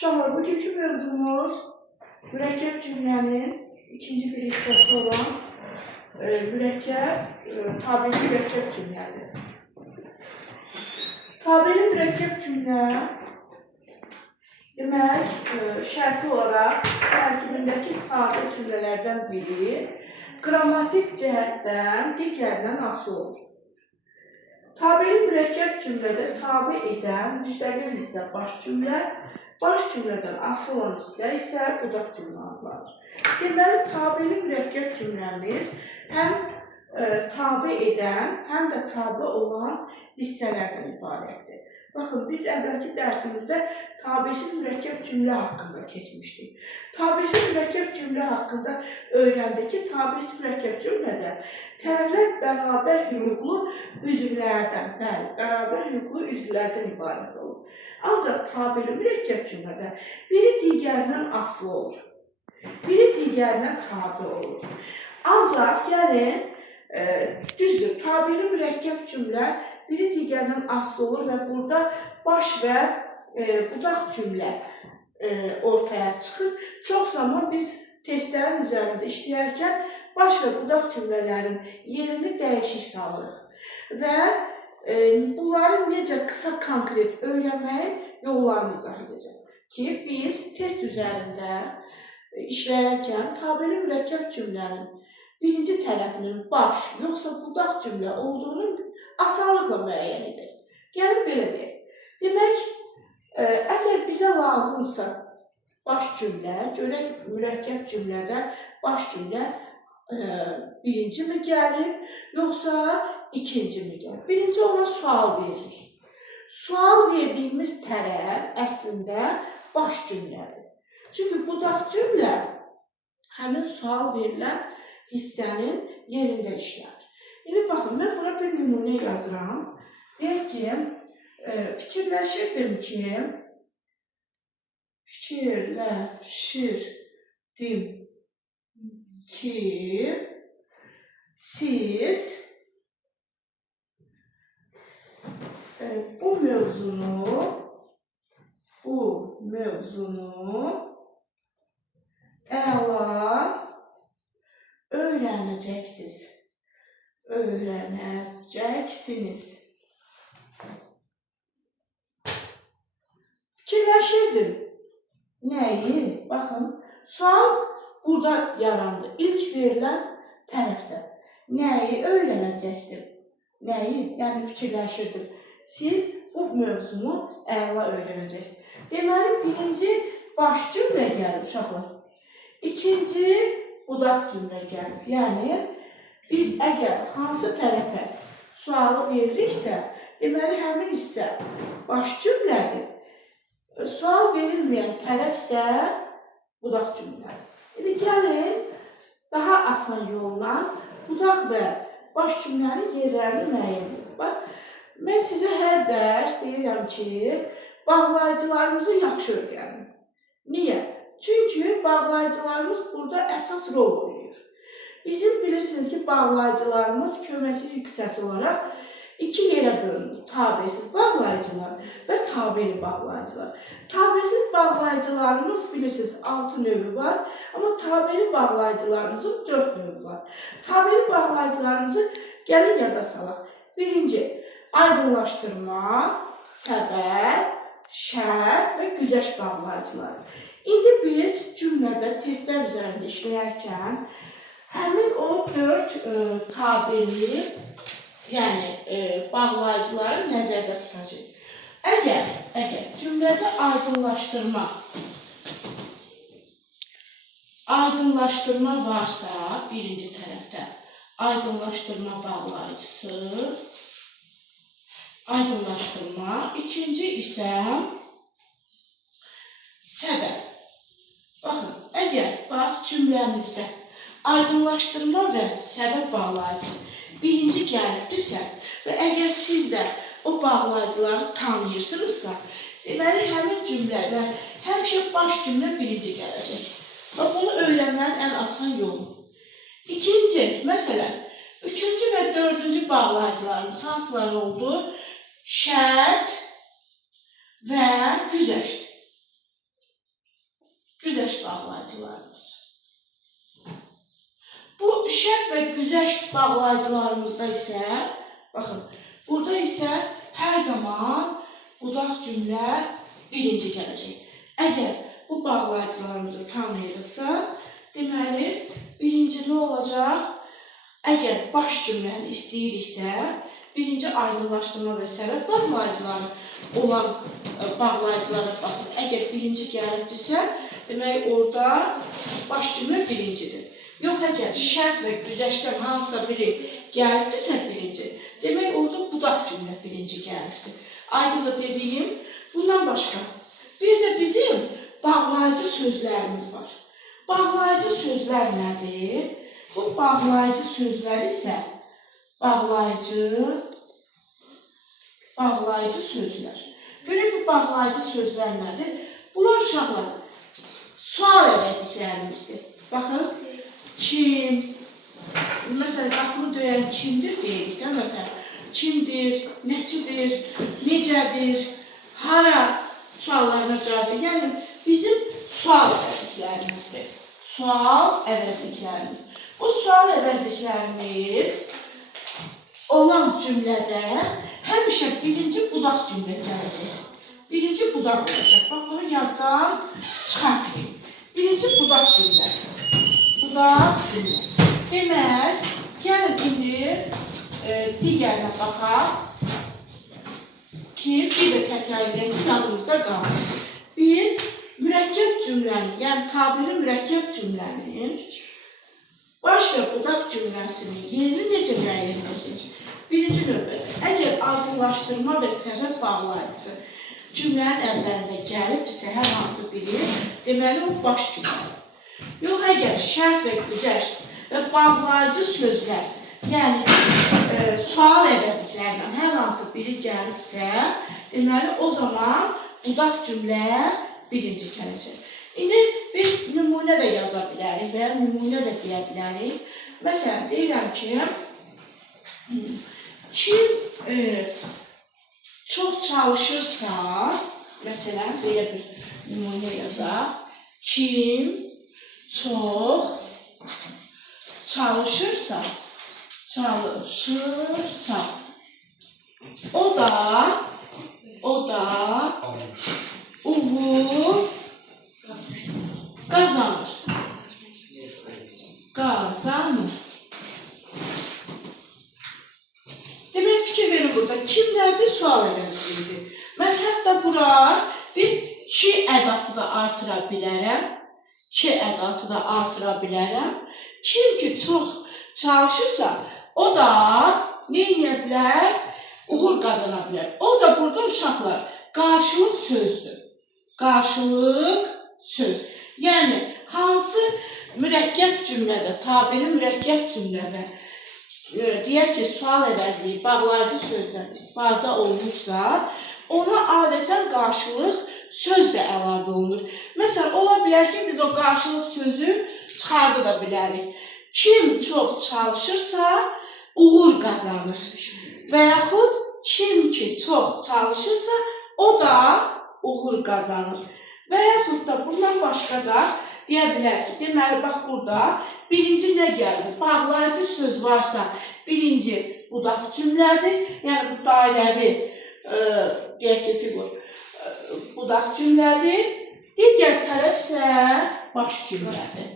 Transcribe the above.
Uşaqlar, bugünkü mövzumuz mürəkkəb cümlənin ikinci bir hissəsi olan tabeli mürəkkəb cümlədir. Tabeli mürəkkəb cümlə demək, şərti olaraq tərkibindəki sadə cümlələrdən biri qrammatik cəhətdən digərindən asılı olur. Tabeli mürəkkəb cümlədə tabe edən müstəqil hissə baş cümlə, baş cümlədən asılı olan hissə isə budaq cümlə adlanır. Deməli, tabeli mürəkkəb cümləmiz həm tabe edən, həm də tabe olan hissələrdən ibarətdir. Baxın, biz əvvəlki dərsimizdə tabesiz mürəkkəb cümlə haqqında keçmişdik. Tabesiz mürəkkəb cümlə haqqında öyrəndik ki, tabesiz mürəkkəb cümlədə tərəflər bərabər hüquqlu üzvlərdən ibarət olur. Ancaq tabeli mürəkkəb cümlədə biri digərindən asılı olur. Biri digərindən tabe olur. Ancaq gəlin, düzdür, tabeli mürəkkəb cümlə biri digərindən asılı olur və burada baş və budaq cümlə ortaya çıxır. Çox zaman biz testlərin üzərində işləyərkən baş və budaq cümlələrin yerini dəyişik salırıq və bunları necə qısa konkret öyrənməyin yollarını izah edəcəm ki, biz test üzərində işləyərkən tabeli mürəkkəb cümlənin birinci tərəfinin baş, yoxsa budaq cümlə olduğunu asanlıqla müəyyən edək. Gəlin belə deyək. Demək, əgər bizə lazımsa baş cümlə, görək mürəkkəb cümlədə baş cümlə birinci mi gəlib, yoxsa ikinci mi gəlib? Birinci ona sual veririk. Sual verdiyimiz tərəf əslində baş cümlədir. Çünki budaq cümlə həmin sual verilən hissənin yerində işlər. İndi baxın, mən bura bir nümunə yazıram. Deyək ki, fikirləşirdim ki, siz bu mövzunu əla öyrənəcəksiniz. Fikirləşirdim. Nəyi? Baxın, sual burada yarandı. İlk verilən tərəfdə. Nəyi öyrənəcəkdim? Nəyi? Yəni fikirləşirdim. Siz bu mövzunu əla öyrənəcəksiniz. Deməli, birinci baş cümlə gəlib, uşaqlar. İkinci budaq cümlə gəlib. Yəni, biz əgər hansı tərəfə sualı veririksə, deməli, həmin hissə baş cümlədir. Sual verilməyən tərəf isə budaq cümlədir. İndi gəlin, daha asan yolla budaq və baş cümlənin yerlərini müəyyən edin. Mən sizə hər dərs deyirəm ki, bağlayıcılarımızı yaxşı öyrənin. Niyə? Çünki bağlayıcılarımız burada əsas rol oynayır. Bizim bilirsiniz ki, bağlayıcılarımız köməkçilik hissəsi olaraq iki yerə bölünür. Tabesiz bağlayıcılar və tabeli bağlayıcılar. Tabesiz bağlayıcılarımız bilirsiniz 6 növü var, amma tabeli bağlayıcılarımızın 4 növü var. Tabeli bağlayıcılarımızı gəlin yada salaq. Birinci, aydınlaşdırma, səbəb, şərt və güzəşt bağlayıcılar. İndi biz cümlədə testlər üzərində işləyərkən həmin o 4 tabeli, yəni bağlayıcıları nəzərdə tutacaq. Əgər cümlədə aydınlaşdırma varsa, birinci tərəfdə aydınlaşdırma bağlayıcısı, aydınlaşdırma, ikinci isə səbəb. Baxın, əgər cümləmizdə aydınlaşdırma və səbəb bağlayıcısı birinci gəlibdirsə və əgər siz də o bağlayıcıları tanıyırsınızsa, deməli, həmin cümlədə həmişə baş cümlə birinci gələcək. Və bunu öyrənmənin ən asan yolu. İkinci, məsələn, üçüncü və dördüncü bağlayıcılarımız hansılar oldu? Şərt və güzəşt. güzəşt bağlayıcılarımız. Bu şərt və güzəşt bağlayıcılarımızda isə, baxın, burada isə hər zaman budaq cümlə birinci gələcək. Əgər bu bağlayıcılarımızı tanıyırıqsa, deməli, birinci nə olacaq? Əgər baş cümləni istəyiriksə, birinci aydınlaşdırma və səbəb bağlayıcıları olan bağlayıcılara baxın. Əgər birinci gəlibdirsə, demək, orada baş cümlə birincidir. Yox, əgər şərt və güzəştdən hansısa biri gəlibdirsə birinci, demək, orada budaq cümlə birinci gəlibdir. Aydınla dediyim, bundan başqa. Bir də bizim bağlayıcı sözlərimiz var. Bağlayıcı sözlər nədir? Bu bağlayıcı sözlər isə bağlayıcı sözlər. Görək bu bağlayıcı sözlər nədir? Bunlar uşaqlar sual əvəzliklərimizdir. Baxın, kim? Məsələn, qapını döyən kimdir deyirik də, məsələn, kimdir, nəçidir, necədir, hara suallarına cavab verir. Yəni, bizim sual əvəzliklərimizdir. Sual əvəzliklərimiz. Bu sual əvəzliklərimiz olan cümlədə həmişə birinci budaq cümlə gələcək. Birinci budaq olacaq. Bax, bunu yaddan çıxartmayın. Birinci budaq cümlə. Budaq cümlə. Demək, gəlin indi digərinə baxaq ki, bir də təkrar edək ki, yadımızda qalsın. Biz mürəkkəb cümlənin, yəni tabiri mürəkkəb cümlənin baş və budaq cümləsinin yerini necə müəyyən edəcək? Birinci növbədə, əgər aydınlaşdırma və səbəb bağlayıcısı cümlənin əvvəlində gəlibdirsə, hər hansı biri, deməli o baş cümlədir. Yox, əgər şərt və güzəşt və bağlayıcı sözlər, yəni sual əvəzliklərindən hər hansı biri gəlibsə, deməli o zaman budaq cümlə birinci gələcək. İndi biz nümunə də yaza bilərik və ya nümunə də deyə bilərik. Məsələn, deyirəm ki, kim çox çalışırsa, məsələn, belə bir nümunə yazaq. Kim çox çalışırsa, o da uğur qazanır. Demək, fikir verin burada. Kim nədir? Sual əvəzliyidir. Mən hətta bura bir ki ədatı da artıra bilərəm. Kim ki çox çalışırsa, o da nə edə bilər? Uğur qazana bilər. O da burada uşaqlar qarşılıq sözdür. Qarşılıq söz. Yəni, hansı mürəkkəb cümlədə, tabiri mürəkkəb cümlədə deyək ki, sual əvəzliyi, bağlayıcı sözdən istifadə olunubsa, ona adətən qarşılıq söz də əlavə olunur. Məsələn, ola bilər ki, biz o qarşılıq sözü çıxarda da bilərik. Kim çox çalışırsa, uğur qazanır. Və yaxud, kim ki çox çalışırsa, o da uğur qazanır. Və yaxud da bundan başqa da deyə bilər ki, deməli, bax burada birinci nə gəldi? Bağlayıcı söz varsa, birinci budaq cümlədir. Yəni, bu dairəvi, deyək ki, fiqur budaq cümlədir. Digər tərəf isə baş cümlədir.